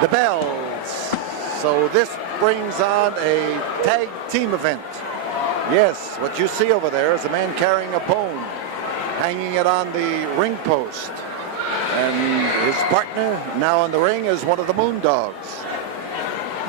the bells. So this brings on a tag team event. Yes, what you see over there is a man carrying a bone, hanging it on the ring post. And his partner now in the ring is one of the Moondogs.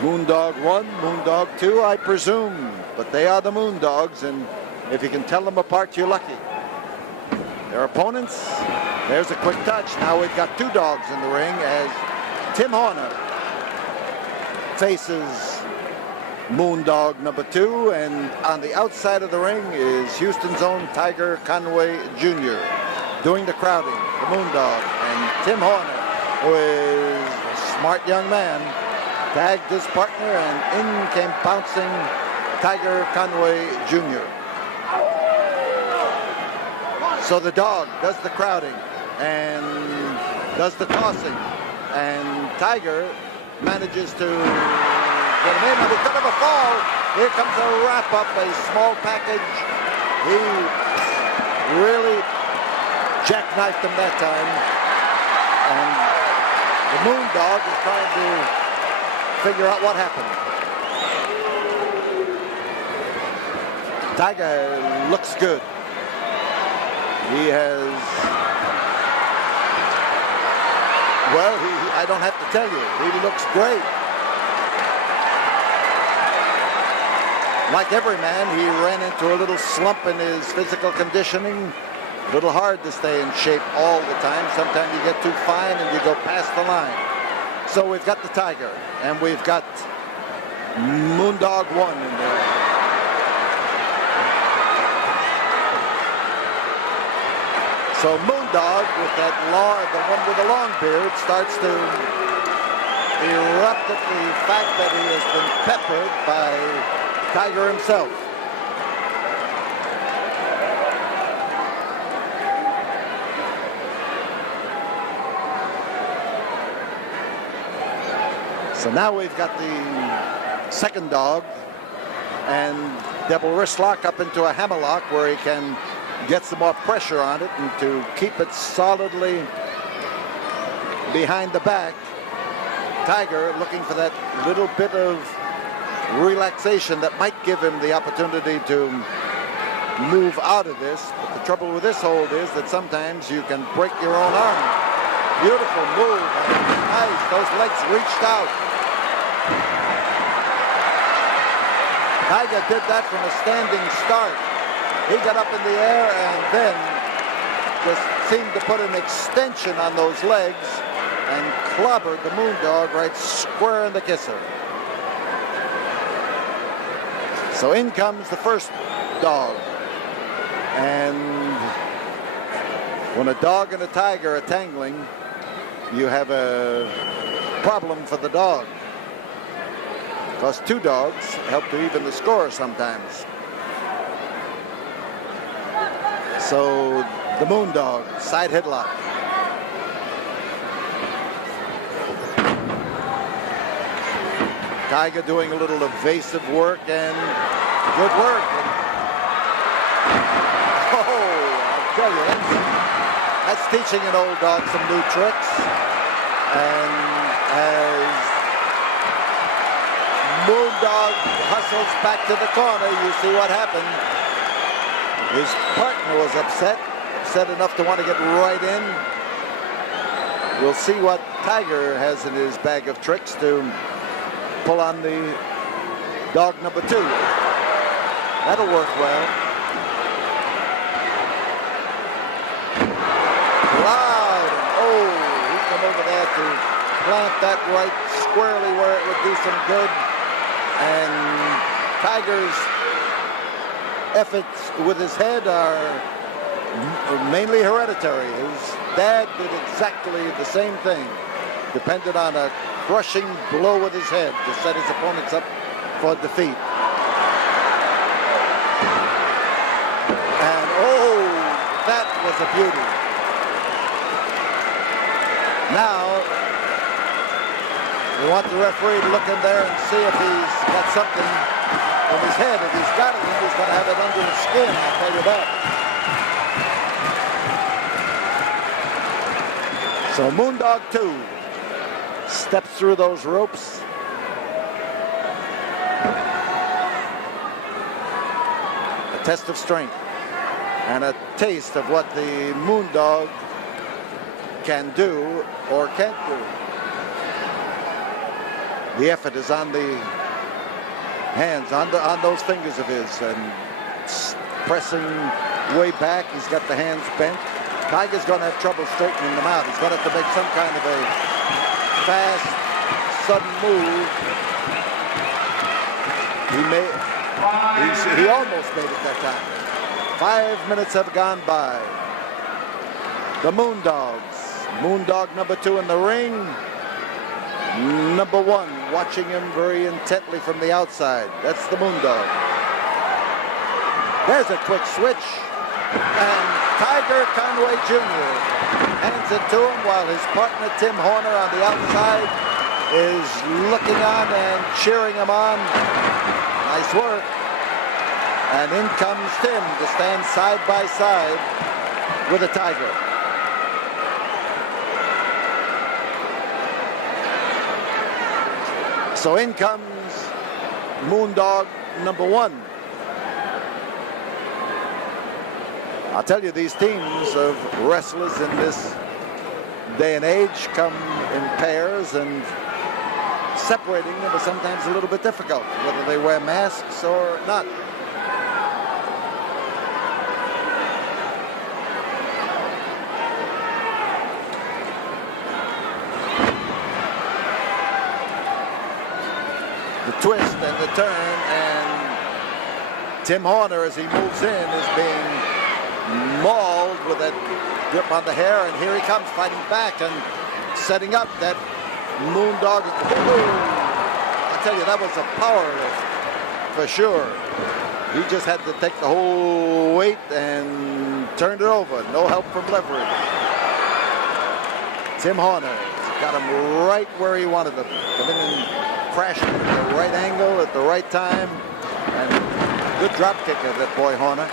Moondog 1, Moondog 2, I presume. But they are the Moondogs, and if you can tell them apart, you're lucky. Their opponents, there's a quick touch. Now we've got two dogs in the ring as Tim Horner faces Moondog number 2, and on the outside of the ring is Houston's own Tiger Conway Jr. doing the crowding, the Moondog. And Tim Horner, who is a smart young man, tagged his partner, and in came bouncing Tiger Conway Jr. So the dog does the crowding and does the tossing, and Tiger manages to get him in, and because of a fall, here comes a wrap-up, a small package. He really jackknifed him that time, and the Moondog is trying to figure out what happened. Tiger looks good. He has, well, I don't have to tell you, he looks great. Like every man, he ran into a little slump in his physical conditioning. A little hard to stay in shape all the time. Sometimes you get too fine and you go past the line. So we've got the Tiger, and we've got Moondog 1 in there. So Moondog, with that the one with the long beard, starts to erupt at the fact that he has been peppered by Tiger himself. So now we've got the second dog, and double wrist lock up into a hammerlock where he can get some more pressure on it and to keep it solidly behind the back. Tiger looking for that little bit of relaxation that might give him the opportunity to move out of this. But the trouble with this hold is that sometimes you can break your own arm. Beautiful move. Nice. Those legs reached out. Tiger did that from a standing start. He got up in the air and then just seemed to put an extension on those legs and clobbered the Moondog right square in the kisser. So in comes the first dog. And when a dog and a tiger are tangling, you have a problem for the dog, because two dogs help to even the score sometimes. So the Moondog, side headlock. Tiger doing a little evasive work and good work. Oh, I'll tell you, that's teaching an old dog some new tricks. And as Moondog hustles back to the corner, you see what happened. His partner was upset enough to want to get right in. We'll see what Tiger has in his bag of tricks to pull on the dog number 2. That'll work well. Loud. Oh, he come over there to plant that right squarely where it would do some good. And Tiger's efforts with his head are mainly hereditary. His dad did exactly the same thing. Depended on a crushing blow with his head to set his opponents up for defeat. And oh, that was a beauty. Now, we want the referee to look in there and see if he's got something in his head. If he's got it, he's going to have it under his skin, I'll tell you that. So Moondog 2 steps through those ropes. A test of strength and a taste of what the Moondog can do or can't do. The effort is on the hands, on those fingers of his, and pressing way back. He's got the hands bent. Tiger's going to have trouble straightening them out. He's going to have to make some kind of a fast, sudden move. He almost made it that time. 5 minutes have gone by. The Moondogs. Moondog number 2 in the ring. Number 1 watching him very intently from the outside. That's the Moondog. There's a quick switch. And Tiger Conway Jr. hands it to him while his partner Tim Horner on the outside is looking on and cheering him on. Nice work. And in comes Tim to stand side by side with the Tiger. So in comes Moondog number 1. I'll tell you, these teams of wrestlers in this day and age come in pairs, and separating them is sometimes a little bit difficult, whether they wear masks or not. The twist and the turn, and Tim Horner, as he moves in, is being mauled with that grip on the hair, and here he comes fighting back and setting up that Moondog. I tell you, that was a power lift for sure. He just had to take the whole weight and turned it over. No help from leverage. Tim Horner got him right where he wanted him. Come in and crash him at the right angle at the right time, and good drop kicker, that boy Horner.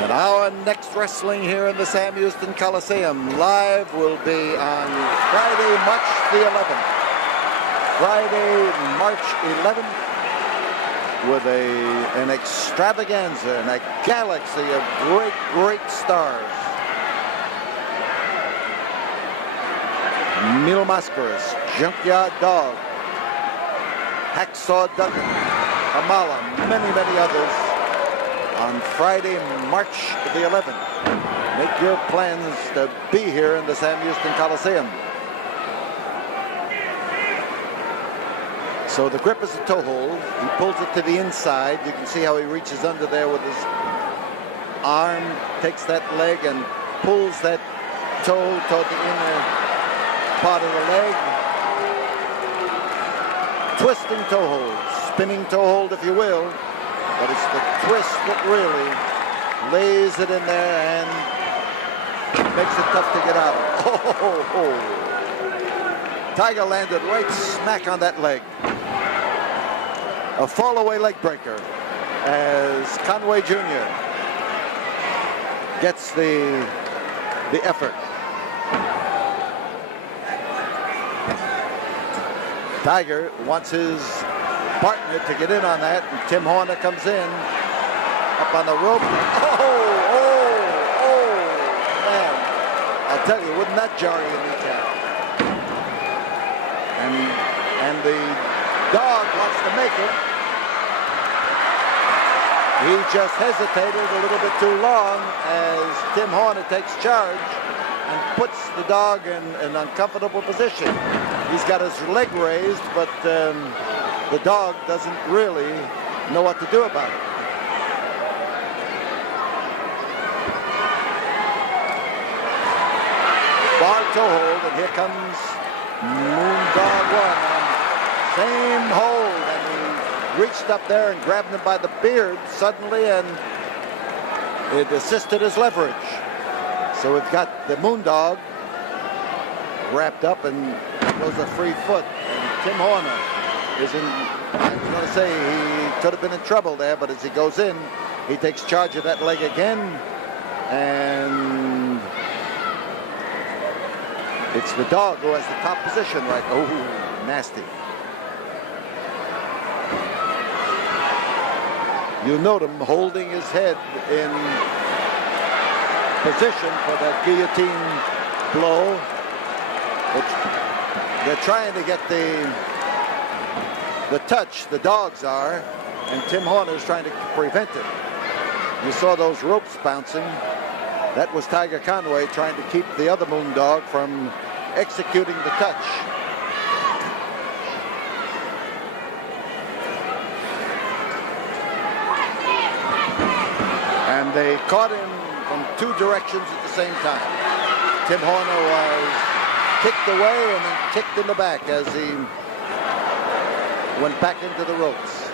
And our next wrestling here in the Sam Houston Coliseum live will be on Friday, March the 11th. Friday, March 11th, with an extravaganza and a galaxy of great, great stars. Mil Mascaras, Junkyard Dog, Hacksaw Duggan, Kamala, many, many others. On Friday, March the 11th. Make your plans to be here in the Sam Houston Coliseum. So the grip is a toe hold. He pulls it to the inside. You can see how he reaches under there with his arm, takes that leg and pulls that toe toward the inner part of the leg. Twisting toe hold, spinning toe hold if you will. But it's the twist that really lays it in there and makes it tough to get out of. Tiger landed right smack on that leg. A fall-away leg breaker as Conway Jr. gets the effort. Tiger wants his partner to get in on that, and Tim Horner comes in up on the rope. Oh, man. I'll tell you, wouldn't that jar your kneecap? And the dog wants to make it. He just hesitated a little bit too long as Tim Horner takes charge and puts the dog in an uncomfortable position. He's got his leg raised, but the dog doesn't really know what to do about it. Bar toe hold, and here comes Moondog 1. Same hold, and he reached up there and grabbed him by the beard suddenly, and it assisted his leverage. So we've got the Moondog wrapped up and goes a free foot, and Tim Horner is in, I was going to say he could have been in trouble there, but as he goes in, he takes charge of that leg again, and It's the dog who has the top position right. Oh, nasty. You note him holding his head in position for that guillotine blow. They're trying to get the touch, the dogs are, and Tim Horner is trying to prevent it. You saw those ropes bouncing. That was Tiger Conway trying to keep the other Moondog from executing the touch. And they caught him from two directions at the same time. Tim Horner was kicked away and then kicked in the back as he went back into the ropes.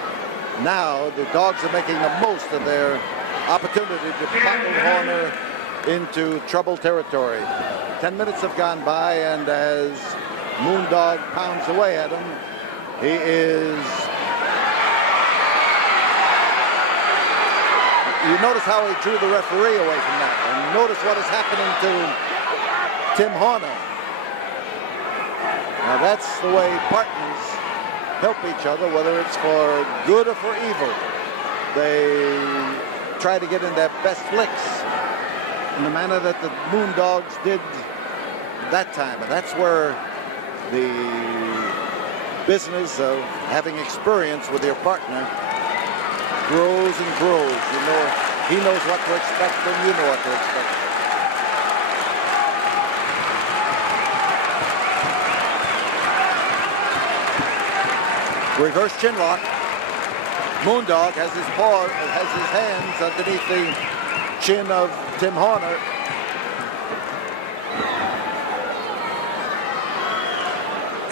Now the dogs are making the most of their opportunity to bottle Horner into trouble territory. 10 minutes have gone by, and as Moondog pounds away at him, he is... You notice how he drew the referee away from that, and notice what is happening to Tim Horner. Now that's the way partners help each other, whether it's for good or for evil. They try to get in their best flicks in the manner that the Moondogs did that time. And that's where the business of having experience with your partner grows and grows. You know, he knows what to expect and you know what to expect. Reverse chin lock. Moondog has his paw, has his hands underneath the chin of Tim Horner.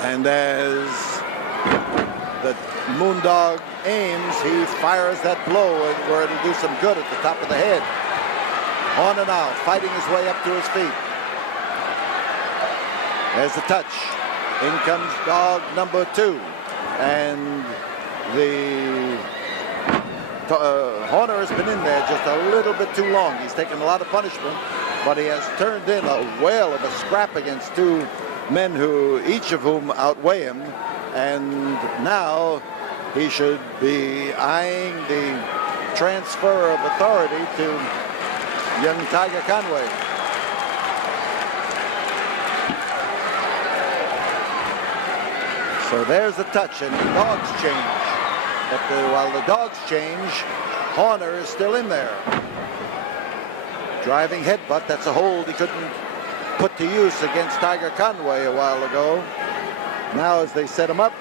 And as the Moondog aims, he fires that blow where it'll do some good at the top of the head. Horner now fighting his way up to his feet. There's the touch. In comes dog number 2. And the Horner has been in there just a little bit too long. He's taken a lot of punishment, but he has turned in a whale of a scrap against two men who, each of whom outweigh him. And now he should be eyeing the transfer of authority to young Tiger Conway. So there's the touch, and the dogs change. But while the dogs change, Horner is still in there. Driving headbutt, that's a hold he couldn't put to use against Tiger Conway a while ago. Now as they set him up,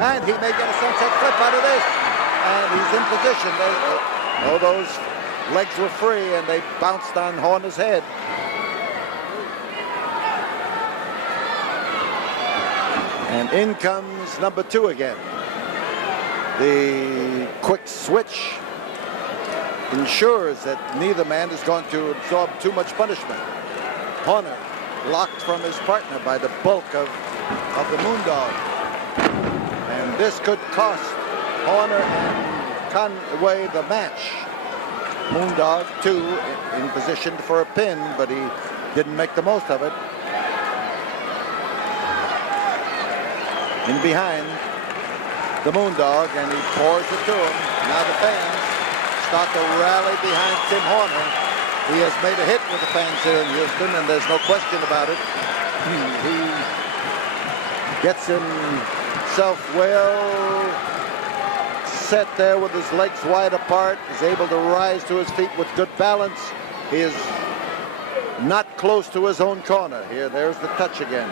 and he may get a sunset flip out of this. And he's in position. Oh, those legs were free, and they bounced on Horner's head. And in comes number 2 again. The quick switch ensures that neither man is going to absorb too much punishment. Horner locked from his partner by the bulk of the Moondog. And this could cost Horner and Conway the match. Moondog, 2, in position for a pin, but he didn't make the most of it. In behind the Moondog, and he pours it to him. Now the fans start to rally behind Tim Horner. He has made a hit with the fans here in Houston, and there's no question about it. He gets himself well set there with his legs wide apart. Is able to rise to his feet with good balance. He is not close to his own corner. Here, there's the touch again.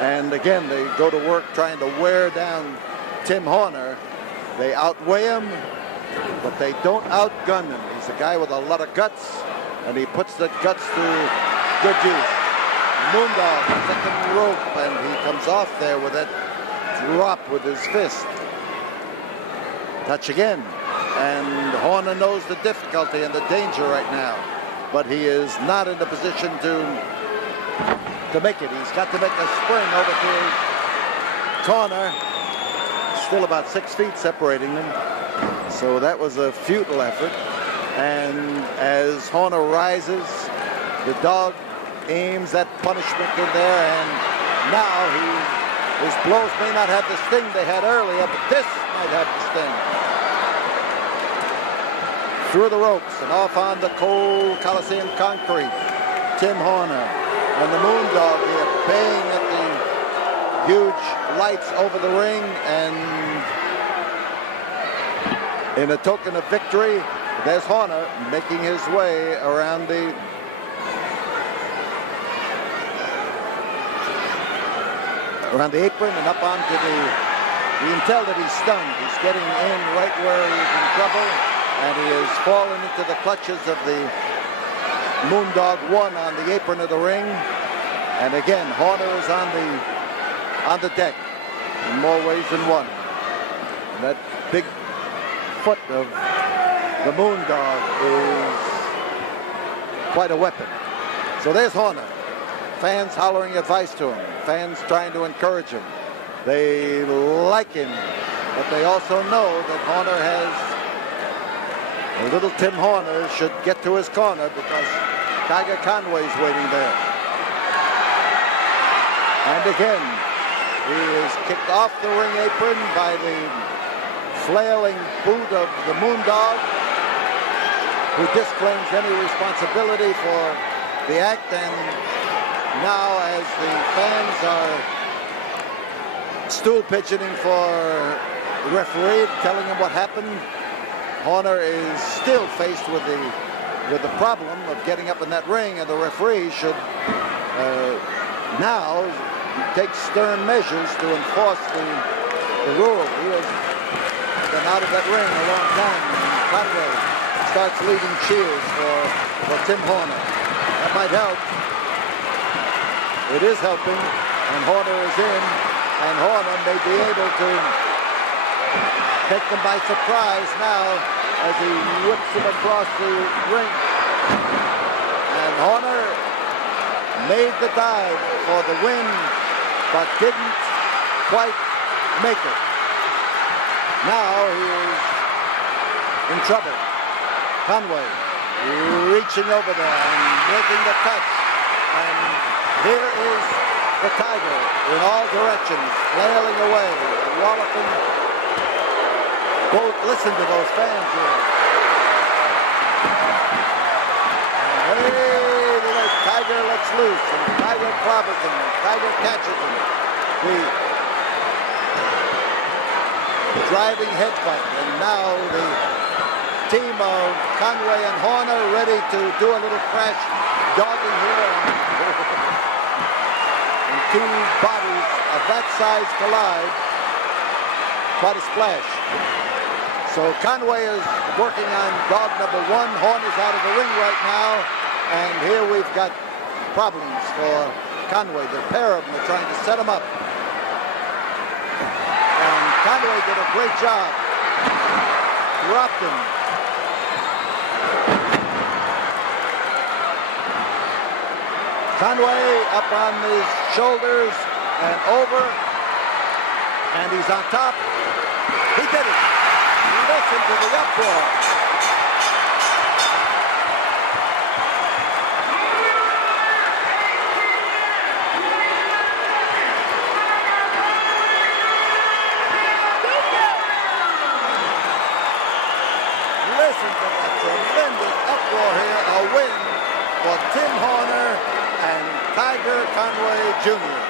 And again, they go to work trying to wear down Tim Horner. They outweigh him, but they don't outgun him. He's a guy with a lot of guts, and he puts the guts to good use. Moondog, second rope, and he comes off there with that drop with his fist. Touch again. And Horner knows the difficulty and the danger right now, but he is not in the position to make it. He's got to make a spring over to his corner. Still about 6 feet separating them. So that was a futile effort. And as Horner rises, the dog aims that punishment in there, and now his blows may not have the sting they had earlier, but this might have the sting. Through the ropes and off on the cold Coliseum concrete, Tim Horner and the Moondog here baying at the huge lights over the ring, and in a token of victory, there's Horner making his way around the apron and up onto the, you can tell that he's stunned. He's getting in right where he's in trouble, and he has fallen into the clutches of the Moondog 1 on the apron of the ring. And again, Horner is on the deck in more ways than one. And that big foot of the Moondog is quite a weapon. So there's Horner. Fans hollering advice to him. Fans trying to encourage him. They like him, but they also know that Horner has, little Tim Horner should get to his corner because Tiger Conway's waiting there. And again, he is kicked off the ring apron by the flailing boot of the Moondog, who disclaims any responsibility for the act. And now, as the fans are stool pigeoning for the referee, telling him what happened, Horner is still faced with the problem of getting up in that ring, and the referee should now take stern measures to enforce the rule. He has been out of that ring a long time, and Conway starts leading cheers for Tim Horner. That might help. It is helping, and Horner is in, and Horner may be able to take them by surprise now as he whips them across the ring. And Horner made the dive for the win, but didn't quite make it. Now he is in trouble. Conway reaching over there and making the touch, and here is the Tiger in all directions, flailing away, walloping. Both, listen to those fans here. And hey, the Tiger lets loose, and Tiger clobbers him, and Tiger catches him. The driving headbutt, and now the team of Conway and Horner ready to do a little crash dogging here. Two bodies of that size collide. Quite a splash. So Conway is working on dog number 1. Horner's out of the ring right now. And here we've got problems for Conway. The pair of them are trying to set him up. And Conway did a great job. Dropped him. Conway up on his shoulders and over, and he's on top. He did it. Listen to the uproar. Listen to that tremendous uproar here. A win for Tim Horner and Tiger Conway Jr.